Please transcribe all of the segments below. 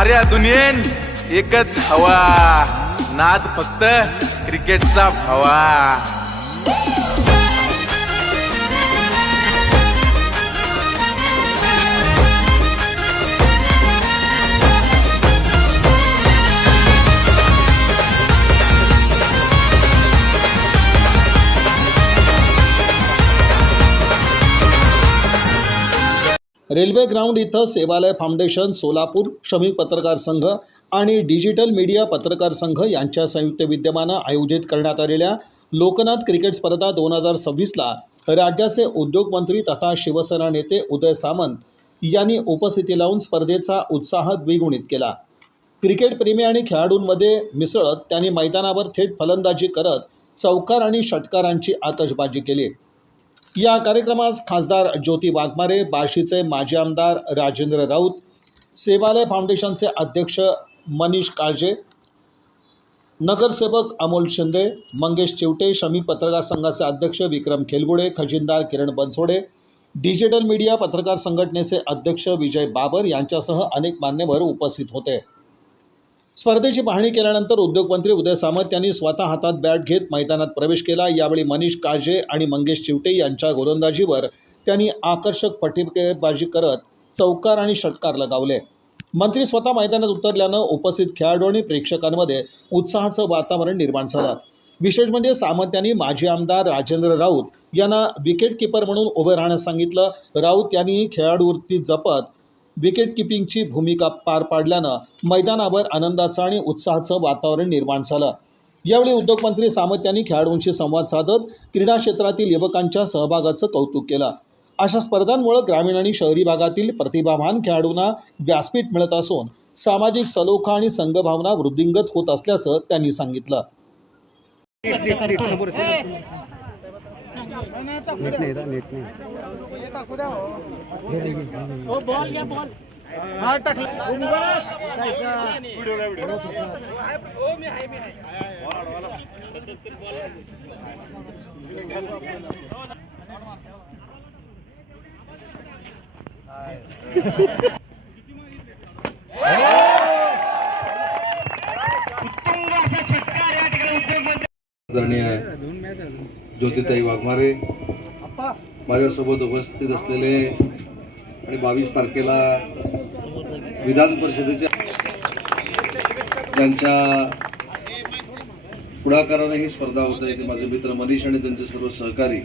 साऱ्या दुनियेन एकच हवा, नाद फक्त क्रिकेटचा हवा। रेल्वे ग्राउंड इथं सेवालय फाउंडेशन, सोलापूर, श्रमिक पत्रकार संघ आणि डिजिटल मीडिया पत्रकार संघ यांच्या संयुक्त विद्यमानं आयोजित करण्यात आलेल्या लोकनाथ क्रिकेट स्पर्धा 2026ला राज्याचे उद्योगमंत्री तथा शिवसेना नेते उदय सामंत यांनी उपस्थिती लावून स्पर्धेचा उत्साह द्विगुणित केला। क्रिकेटप्रेमी आणि खेळाडूंमध्ये मिसळत त्यांनी मैदानावर थेट फलंदाजी करत चौकार आणि षटकारांची आतषबाजी केली। या कार्यक्रमास खासदार ज्योती वाघमारे, बार्शीचे माजी आमदार राजेंद्र राऊत, सेवालय फाउंडेशनचे अध्यक्ष मनीष काळजे, नगरसेवक अमोल शिंदे, मंगेश चिवटे, श्रमिक पत्रकार संघाचे अध्यक्ष विक्रम खेलगुडे, खजिनदार किरण बनसोडे, डिजिटल मीडिया पत्रकार संघटनेचे अध्यक्ष विजय बाबर यांच्यासह अनेक मान्यवर उपस्थित होते। स्पर्धेची पाहणी केल्यानंतर उद्योगमंत्री उदय सामंत यांनी स्वतः हातात बॅट घेत मैदानात प्रवेश केला। यावेळी मनीष काळजे आणि मंगेश चिवटे यांच्या गोलंदाजीवर त्यांनी आकर्षक फटकेबाजी करत चौकार आणि षटकार लगावले। मंत्री स्वतः मैदानात उतरल्यानं उपस्थित खेळाडू आणि प्रेक्षकांमध्ये उत्साहाचं वातावरण निर्माण झालं। विशेष म्हणजे सामंत यांनी माजी आमदार राजेंद्र राऊत यांना विकेट किपर म्हणून उभे राहण्यास सांगितलं। राऊत यांनी खेळाडूवृत्ती जपत विकेट किपिंगची भूमिका पार पाडल्यानं मैदानावर आनंदाचं आणि उत्साहाचं वातावरण निर्माण झालं। यावेळी उद्योगमंत्री सामंत यांनी खेळाडूंशी संवाद साधत क्रीडा क्षेत्रातील युवकांच्या सहभागाचं कौतुक केलं। अशा स्पर्धांमुळे ग्रामीण आणि शहरी भागातील प्रतिभावान खेळाडूंना व्यासपीठ मिळत असून सामाजिक सलोखा आणि संघभावना वृद्धिंगत होत असल्याचं त्यांनी सांगितलं। ज्योतिताई वाघमारे, माझ्यासोबत उपस्थित असलेले आणि 22 तारखेला विधान परिषदेच्या ज्यांच्या पुढाकाराने ही स्पर्धा होत आहे ते माझे मित्र मनीष आणि त्यांचे सर्व सहकारी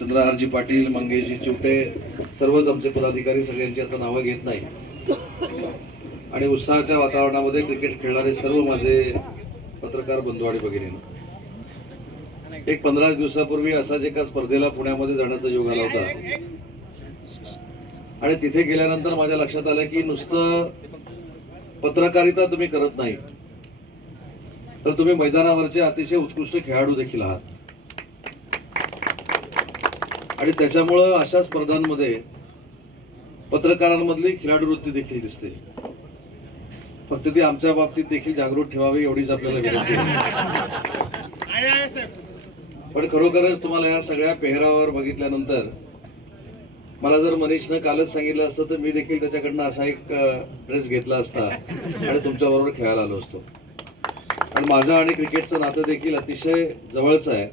चंद्रहारजी पाटील, मंगेशजी चिवटे, सर्वच आमचे पदाधिकारी, सगळ्यांची आता नावं घेत नाही। आणि उत्साहाच्या वातावरणामध्ये क्रिकेट खेळणारे सर्व माझे पत्रकार बंधू आणि भगिनींनो, एक 15 दिवसापूर्वी असाच एका स्पर्धेला पुण्यामध्ये जाण्याचा योग आला होता आणि तिथे गेल्यानंतर माझ्या लक्षात आलं की नुसतं पत्रकारिता तुम्ही करत नाही तर तुम्ही मैदानावरचे अतिशय उत्कृष्ट खेळाडू देखील आहात। आणि त्याच्यामुळं अशा स्पर्धांमध्ये पत्रकारांमधली खेळाडू वृत्ती देखील दिसते। फक्त ती आमच्या बाबतीत देखील जागृत ठेवावी एवढीच आपल्याला विनंती आहे। पण खरोखरच तुम्हाला या सगळ्या पेहरावर बघितल्यानंतर मला जर मनीषनं कालच सांगितलं असतं तर मी देखील त्याच्याकडनं असा एक ड्रेस घेतला असता आणि तुमच्याबरोबर खेळायला आलो असतो। आणि माझं आणि क्रिकेटचं नातं देखील अतिशय जवळचं आहे।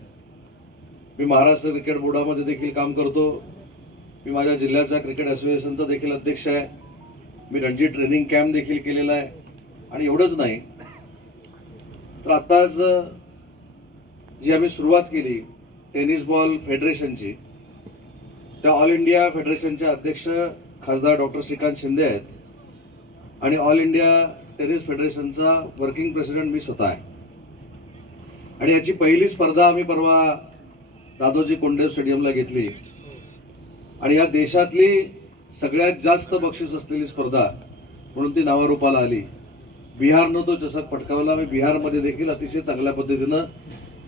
मी महाराष्ट्र क्रिकेट बोर्डामध्ये देखील काम करतो। मी माझ्या जिल्ह्याच्या क्रिकेट असोसिएशनचा देखील अध्यक्ष आहे। मी रणजी ट्रेनिंग कॅम्प देखील केलेला आहे। आणि एवढंच नाही तर आत्ताच जी आम्ही सुरुवात केली टेनिस बॉल फेडरेशनची, त्या ऑल इंडिया फेडरेशनचे अध्यक्ष खासदार डॉक्टर श्रीकांत शिंदे आहेत आणि ऑल इंडिया टेनिस फेडरेशनचा वर्किंग प्रेसिडेंट मी स्वतः आहे। आणि याची पहिली स्पर्धा आम्ही परवा दादोजी कोंडदेव स्टेडियमला घेतली आणि या देशातली सगळ्यात जास्त बक्षीस असलेली स्पर्धा म्हणून ती नावारूपाला आली। बिहारनं तो चषक पटकावला आणि बिहारमध्ये देखील अतिशय चांगल्या पद्धतीनं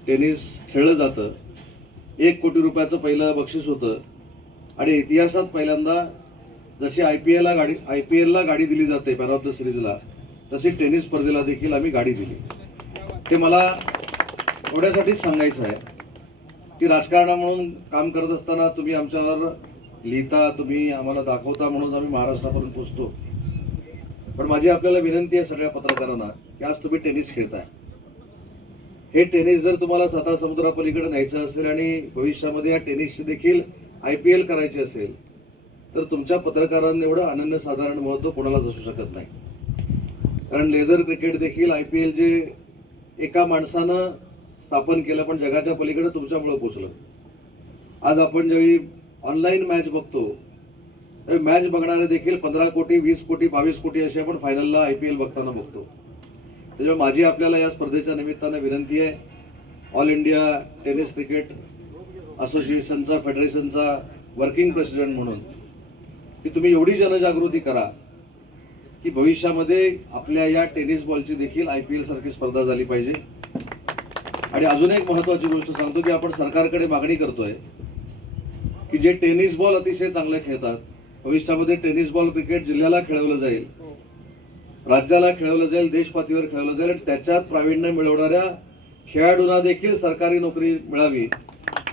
टेनिस खेळलं जातं। 1 कोटी रुपयाचं पहिलं बक्षीस होतं आणि इतिहासात पहिल्यांदा जशी IPL ला गाडी दिली जाते मॅन ऑफ द सिरीजला, तशी टेनिस स्पर्धेला देखील आम्ही गाडी दिली। ते मला एवढ्यासाठीच सांगायचं आहे की राजकारण म्हणून काम करत असताना तुम्ही आमच्यावर लिहिता, तुम्ही आम्हाला दाखवता म्हणून आम्ही महाराष्ट्रापर्यंत पोहोचतो। पण माझी आपल्याला विनंती आहे सगळ्या पत्रकारांना की आज तुम्ही टेनिस खेळताय. हे टेनिस जर तुम्हाला साता समुद्रापलीकडे न्यायचं असेल आणि भविष्यामध्ये या टेनिसची देखील IPL करायची असेल तर तुमच्या पत्रकारांनी एवढं अनन्यसाधारण महत्त्व कोणालाच असू शकत नाही. कारण लेदर क्रिकेट देखील IPL जे एका माणसानं स्थापन केलं पण जगाच्या पलीकडे तुमच्यामुळे पोचलं. आज आपण ज्यावेळी ऑनलाईन मॅच बघतो त्यावेळी मॅच बघणारे देखील 15 कोटी 20 कोटी 22 कोटी असे आपण फायनलला IPL बघताना बघतो. त्याच्यामुळे माझी आपल्याला या स्पर्धेच्या निमित्तानं विनंती आहे, ऑल इंडिया टेनिस क्रिकेट असोसिएशनचा फेडरेशनचा वर्किंग प्रेसिडेंट म्हणून, की तुम्ही एवढी जनजागृती करा की भविष्यामध्ये आपल्या या टेनिस बॉलची देखील IPL सारखी स्पर्धा झाली पाहिजे. आणि अजून एक महत्त्वाची गोष्ट सांगतो की आपण सरकारकडे मागणी करतोय की जे टेनिस बॉल अतिशय चांगले खेळतात, भविष्यामध्ये टेनिस बॉल क्रिकेट जिल्ह्याला खेळवलं जाईल, राज्याला खेळवलं जाईल, देश पातळीवर खेळवलं जाईल आणि त्याच्यात प्रावीण्य मिळवणाऱ्या खेळाडूंना देखील सरकारी नोकरी मिळावी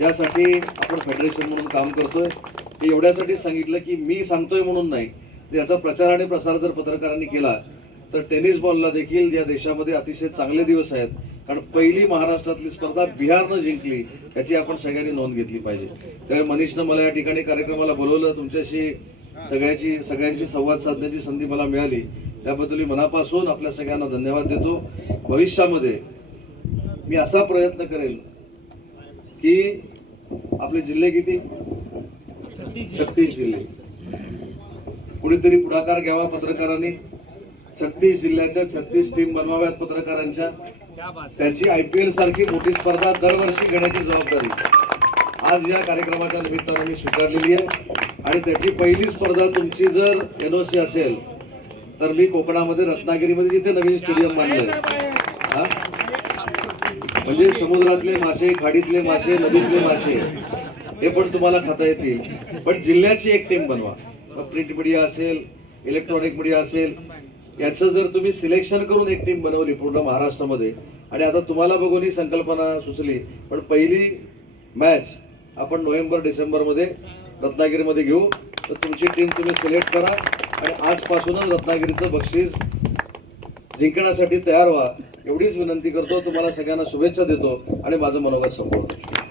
यासाठी आपण फेडरेशन म्हणून काम करतोय. हे एवढ्यासाठी सांगितलं की मी सांगतोय म्हणून नाही, याचा प्रचार आणि प्रसार जर पत्रकारांनी केला तर टेनिस बॉलला देखील या देशामध्ये अतिशय चांगले दिवस आहेत. कारण पहिली महाराष्ट्रातली स्पर्धा बिहारनं जिंकली याची आपण सगळ्यांनी नोंद घेतली पाहिजे. त्यामुळे मनीषनं मला या ठिकाणी कार्यक्रमाला बोलवलं, तुमच्याशी सगळ्यांची संवाद साधण्याची संधी मला मिळाली, त्याबद्दल मी मनापासून आपल्या सगळ्यांना धन्यवाद देतो. भविष्यामध्ये मी असा प्रयत्न करेल की आपले जिल्हे किती 36 जिल्हे, कुणीतरी पुढाकार घ्यावा पत्रकारांनी, 36 जिल्ह्याच्या 36 टीम बनवाव्यात पत्रकारांच्या, त्याची IPL सारखी मोठी स्पर्धा दरवर्षी घेण्याची जबाबदारी आज या कार्यक्रमाच्या निमित्तानं मी स्वीकारलेली आहे. आणि त्याची पहिली स्पर्धा तुमची जर NOC असेल तर मी कोकणामध्ये रत्नागिरीमध्ये जिथे नवीन स्टेडियम बांधलंय, म्हणजे समुद्रातले मासे, खाडीतले मासे, नदीतले मासे हे पण तुम्हाला खाता येतील. पण जिल्ह्याची एक टीम बनवा, प्रिंट मीडिया असेल, इलेक्ट्रॉनिक मीडिया असेल, याचं जर तुम्ही सिलेक्शन करून एक टीम बनवली पूर्ण महाराष्ट्रामध्ये, आणि आता तुम्हाला बघून ही संकल्पना सुचली, पण पहिली मॅच आपण नोव्हेंबर-डिसेंबरमध्ये रत्नागिरीमध्ये घेऊ, तर तुमची टीम तुम्ही सिलेक्ट करा आणि आजपासूनच रत्नागिरीचं बक्षीस जिंकण्यासाठी तयार व्हा एवढीच विनंती करतो. तुम्हाला सगळ्यांना शुभेच्छा देतो आणि माझं मनोगत संपवतो.